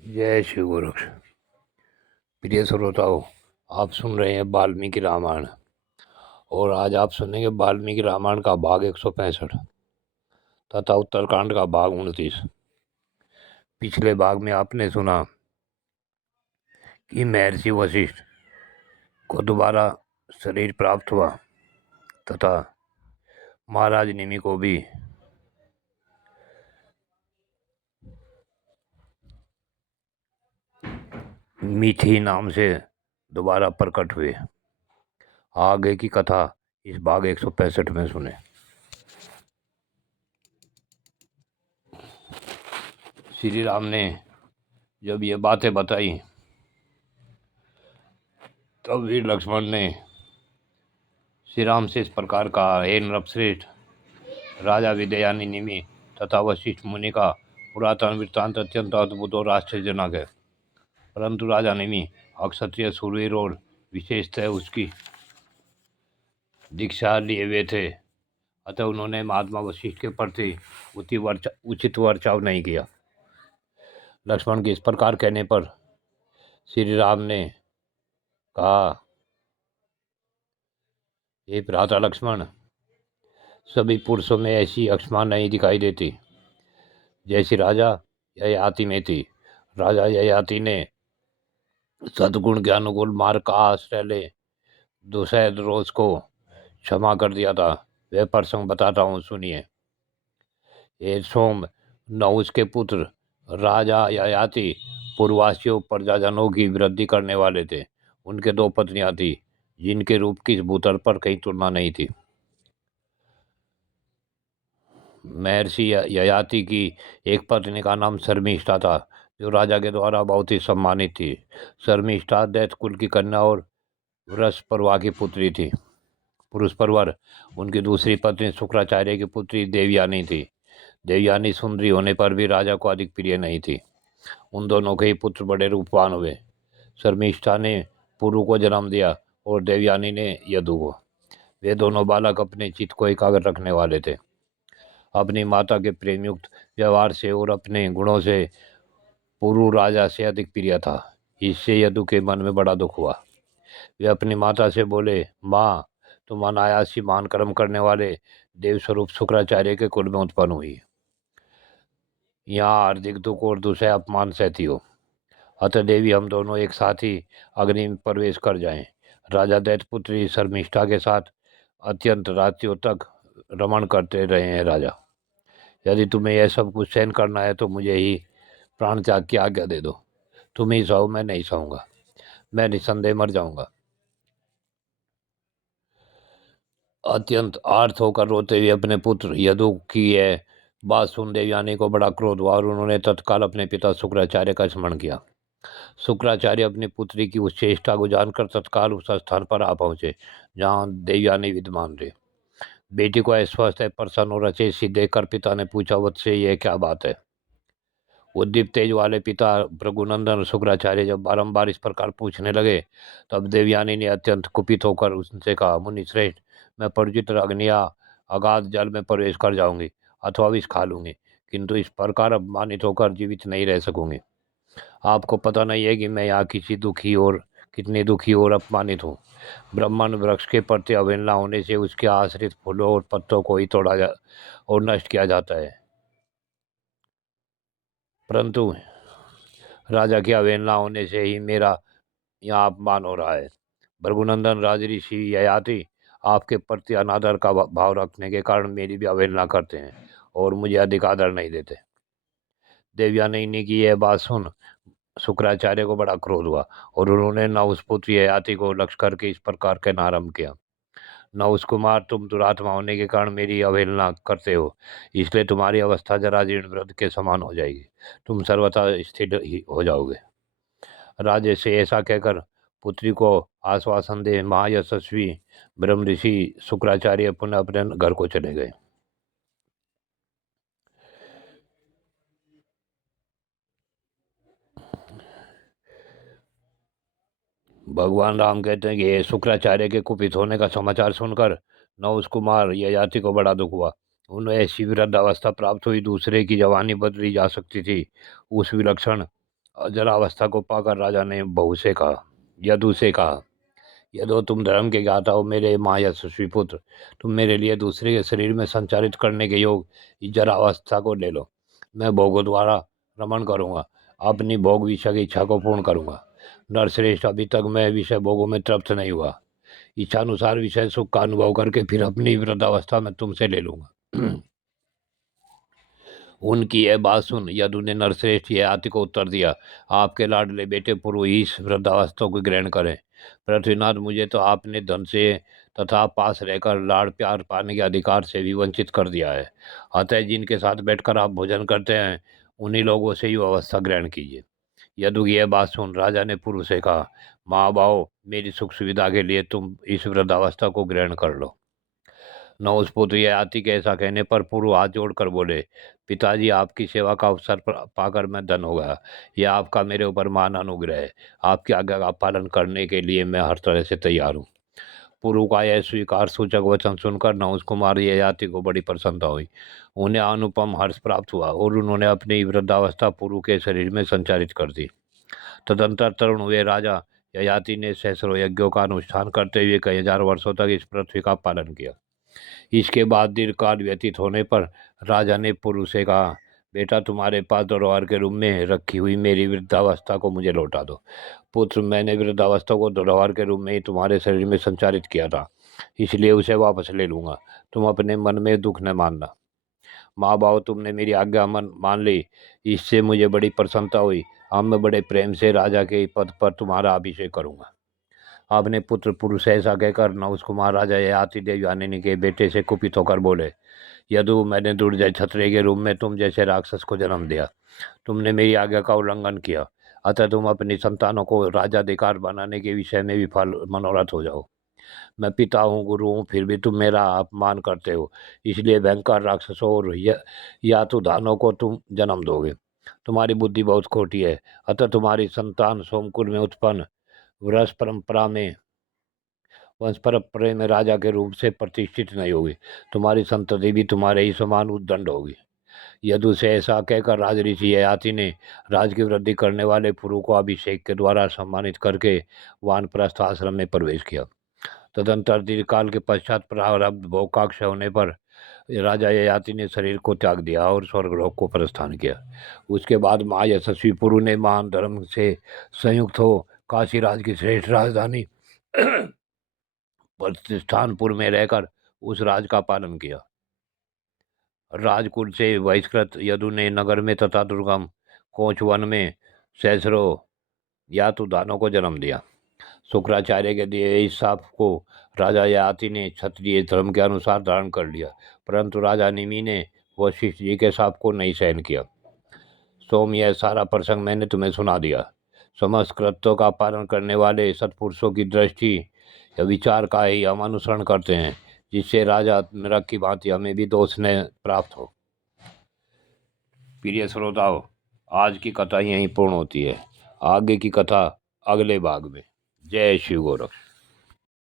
जय श्री गुरु। प्रिय श्रोताओं, आप सुन रहे हैं वाल्मीकि रामायण और आज आप सुनेंगे वाल्मीकि रामायण का भाग 165 तथा उत्तरकांड का भाग 29। पिछले भाग में आपने सुना कि महर्षि वशिष्ठ को दोबारा शरीर प्राप्त हुआ तथा महाराज निमि को भी मीठी नाम से दोबारा प्रकट हुए। आगे की कथा इस भाग 165 में सुने। श्री राम ने जब ये बातें बताई तब वीर लक्ष्मण ने श्री राम से इस प्रकार कहा, हे नृपश्रेष्ठ, राजा विदयानी निमि तथा वशिष्ठ मुनि का पुरातन वृत्तांत अत्यंत अद्भुत और आश्चर्यजनक है। परंतु राजा निमि अक्षत्रिय सूरवीर और विशेषतः उसकी दीक्षा लिए हुए थे, अतः उन्होंने महात्मा वशिष्ठ के प्रति उचित वर्चाव नहीं किया। लक्ष्मण के इस प्रकार कहने पर श्री राम ने कहा, हे भ्राता लक्ष्मण, सभी पुरुषों में ऐसी अक्षमा नहीं दिखाई देती जैसी राजा ययाति में थी। राजा ययाति ने सद्गुण के अनुकूल मार्ग का आश्रय ले दुषैद रोष को क्षमा कर दिया था। वह प्रसंग बताता हूँ, सुनिए। हे सोम, नहुष के पुत्र राजा ययाति पूर्ववासियों प्रजाजनों की वृद्धि करने वाले थे। उनके दो पत्नियां थी जिनके रूप की इस भूतल पर कहीं तुलना नहीं थी। महर्षि ययाति की एक पत्नी का नाम शर्मिष्ठा था, जो राजा के द्वारा बहुत ही सम्मानित थी। शर्मिष्ठा दैत्य कुल की कन्या और वृषपर्वा की पुत्री थी। पुरुष परवर उनकी दूसरी पत्नी शुक्राचार्य की पुत्री देवयानी थी। देवयानी सुंदरी होने पर भी राजा को अधिक प्रिय नहीं थी। उन दोनों के ही पुत्र बड़े रूपवान हुए। शर्मिष्ठा ने पुरु को जन्म दिया और देवयानी ने यदु को। वे दोनों बालक अपने चित्त को एकाग्र रखने वाले थे। अपनी माता के प्रेमयुक्त व्यवहार से और अपने गुणों से पुरु राजा से अधिक प्रिय था। इससे यदु के मन में बड़ा दुख हुआ। वे अपनी माता से बोले, माँ, तुम अनायासी महान कर्म करने वाले देवस्वरूप शुक्राचार्य के कुल में उत्पन्न हुई। यहाँ हार्दिक दुख और दुसह अपमान सहती हो, अतः देवी हम दोनों एक साथ ही अग्नि में प्रवेश कर जाएं। राजा दैत्यपुत्री शर्मिष्ठा के साथ अत्यंत रात्रियों तक रमण करते रहे हैं। राजा, यदि तुम्हें यह सब कुछ सहन करना है तो मुझे ही प्राण त्याग की आज्ञा दे दो। तुम ही सहो, मैं नहीं सहूंगा। मैं निसंदेह मर जाऊंगा। अत्यंत आर्त होकर रोते हुए अपने पुत्र यदु की यह बात सुन देवयानी को बड़ा क्रोध हुआ और उन्होंने तत्काल अपने पिता शुक्राचार्य का स्मरण किया। शुक्राचार्य अपनी पुत्री की उस चेष्टा को जानकर तत्काल उस स्थान पर आ पहुंचे जहां देवयानी विद्यमान थे। बेटी को अस्वस्थ है, प्रसन्न और अचेत सी देखकर पिता ने पूछा, वत्से, यह क्या बात है? उद्दीप तेज वाले पिता भृगुनंदन शुक्राचार्य जब बारंबार इस प्रकार पूछने लगे, तब देवयानी ने अत्यंत कुपित होकर उनसे कहा, मुनि श्रेष्ठ, मैं पवित्र अग्नि या अगाध जल में प्रवेश कर जाऊंगी अथवा विष खा लूंगी, किंतु इस प्रकार अपमानित होकर जीवित नहीं रह सकूंगी। आपको पता नहीं है कि मैं यहाँ कितनी दुखी और अपमानित हूँ। ब्रह्मण वृक्ष के प्रति अवहेलना होने से उसके आश्रित फूलों और पत्तों को ही तोड़ा जा और नष्ट किया जाता है, परंतु राजा की अवहेलना होने से ही मेरा यहाँ अपमान हो रहा है। भृगुनंदन, राजऋषि ययाति आपके प्रति अनादर का भाव रखने के कारण मेरी भी अवहेलना करते हैं और मुझे अधिक आदर नहीं देते। देवयानी की यह बात सुन शुक्राचार्य को बड़ा क्रोध हुआ और उन्होंने नहुष पुत्र ययाति को लक्ष्य करके इस प्रकार कहना आरंभ किया, नहुष कुमार, तुम दुरात्मा होने के कारण मेरी अवहेलना करते हो, इसलिए तुम्हारी अवस्था जरा जीर्ण वृद्ध के समान हो जाएगी। तुम सर्वथा स्थिर ही हो जाओगे। राजे से ऐसा कहकर पुत्री को आश्वासन दे महायशस्वी ब्रह्म ऋषि शुक्राचार्य पुनः अपने घर को चले गए। भगवान राम कहते हैं कि शुक्राचार्य के कुपित होने का समाचार सुनकर नहुष कुमार ययाति को बड़ा दुख हुआ। उन्हें ऐसी वृद्ध अवस्था प्राप्त हुई, दूसरे की जवानी बदली जा सकती थी। उस विलक्षण जरावस्था को पाकर राजा ने बहू से कहा, यदु से कहा, यदो तुम धर्म के ज्ञाता हो, मेरे माँ यशस्वी पुत्र, तुम मेरे लिए दूसरे के शरीर में संचारित करने के योग इस जरावस्था को ले लो। मैं भोगों द्वारा रमण करूँगा, अपनी भोग विषय की इच्छा को पूर्ण करूँगा। नरश्रेष्ठ, अभी तक मैं विषय भोगों में तृप्त नहीं हुआ। इच्छानुसार विषय सुख का अनुभव करके फिर अपनी वृद्धावस्था में तुमसे ले लूँगा। उनकी यह बात सुन यदु ने नरश्रेष्ठ यह आति को उत्तर दिया, आपके लाडले बेटे पूर्व ही इस वृद्धावस्था को ग्रहण करें। पृथ्वीनाथ, मुझे तो आपने धन से तथा पास रहकर लाड़ प्यार पाने के अधिकार से भी वंचित कर दिया है। अतः जिनके साथ बैठकर आप भोजन करते हैं, उन्हीं लोगों से ही अवस्था ग्रहण कीजिए। यदु की यह बात सुन राजा ने पूर्व से कहा, माँ बाओ, मेरी सुख सुविधा के लिए तुम इस वृद्धावस्था को ग्रहण कर लो। नहुष पुत्र ययाति के ऐसा कहने पर पूर्व हाथ जोड़कर बोले, पिताजी, आपकी सेवा का अवसर पाकर मैं धन्य हो गया। यह आपका मेरे ऊपर महान अनुग्रह है। आपकी आज्ञा का पालन करने के लिए मैं हर तरह से तैयार हूँ। पूर्व का यह स्वीकार सूचक वचन सुनकर नहुष कुमार ययाति को बड़ी प्रसन्नता हुई। उन्हें अनुपम हर्ष प्राप्त हुआ और उन्होंने अपनी वृद्धावस्था पूर्व के शरीर में संचारित कर दी। तदंतर तरुण हुए राजा ययाति ने सहस्रों यज्ञों का अनुष्ठान करते हुए कई हजार वर्षों तक इस पृथ्वी का पालन किया। इसके बाद दीर्घकाल व्यतीत होने पर राजा ने पूर्व से कहा, बेटा, तुम्हारे पास धरोहर के रूप में रखी हुई मेरी वृद्धावस्था को मुझे लौटा दो। पुत्र, मैंने वृद्धावस्था को धरोहर के रूप में ही तुम्हारे शरीर में संचारित किया था, इसलिए उसे वापस ले लूँगा। तुम अपने मन में दुख न मानना। माँ बाप, तुमने मेरी आज्ञा मान ली, इससे मुझे बड़ी प्रसन्नता हुई। अब मैं बड़े प्रेम से राजा के पद पर तुम्हारा अभिषेक करूँगा। आपने पुत्र पुरुष ऐसा कहकर नहुष कुमार राजा ययाति देवयानी के बेटे से कुपित होकर बोले, यदु, मैंने दुर्जय क्षत्रिय के रूप में तुम जैसे राक्षस को जन्म दिया। तुमने मेरी आज्ञा का उल्लंघन किया, अतः तुम अपनी संतानों को राजाधिकार बनाने के विषय में विफल मनोरथ हो जाओ। मैं पिता हूँ, गुरु हूँ, फिर भी तुम मेरा अपमान करते हो, इसलिए भयंकर राक्षसों और यातुधानों को तुम जन्म दोगे। तुम्हारी बुद्धि बहुत खोटी है, अतः तुम्हारी संतान सोमकुल में उत्पन्न वंश परंपरा में राजा के रूप से प्रतिष्ठित नहीं होगी। तुम्हारी संतति भी तुम्हारे ही समान उद्दंड होगी। यदु से ऐसा कहकर राजऋषि ययाति ने राज की वृद्धि करने वाले पुरु को अभिषेक के द्वारा सम्मानित करके वानप्रस्थ आश्रम में प्रवेश किया। तदंतर दीर्घकाल के पश्चात प्रारब्ध भोग का क्षय होने पर राजा ययाति ने शरीर को त्याग दिया और स्वर्गलोक को प्रस्थान किया। उसके बाद महायशस्वी पुरु ने महान धर्म से संयुक्त हो काशीराज की श्रेष्ठ राजधानी प्रतिष्ठानपुर में रहकर उस राज का पालन किया। राजकुल से बहिष्कृत यदु ने नगर में तथा दुर्गम कोच वन में सहस्रों यातुधानों को जन्म दिया। शुक्राचार्य के दिए इस शाप को राजा ययाति ने क्षत्रिय धर्म के अनुसार धारण कर लिया, परंतु राजा निमि ने वशिष्ठ जी के शाप को नहीं सहन किया। सोम, यह सारा प्रसंग मैंने तुम्हें सुना दिया। समस्त कृत्यों का पालन करने वाले सत्पुरुषों की दृष्टि या विचार का ही हम अनुसरण करते हैं, जिससे राजा नरक की भांति हमें भी दोष न प्राप्त हो। प्रिय श्रोताओं, आज की कथा यहीं पूर्ण होती है। आगे की कथा अगले भाग में। जय शिव गोरख।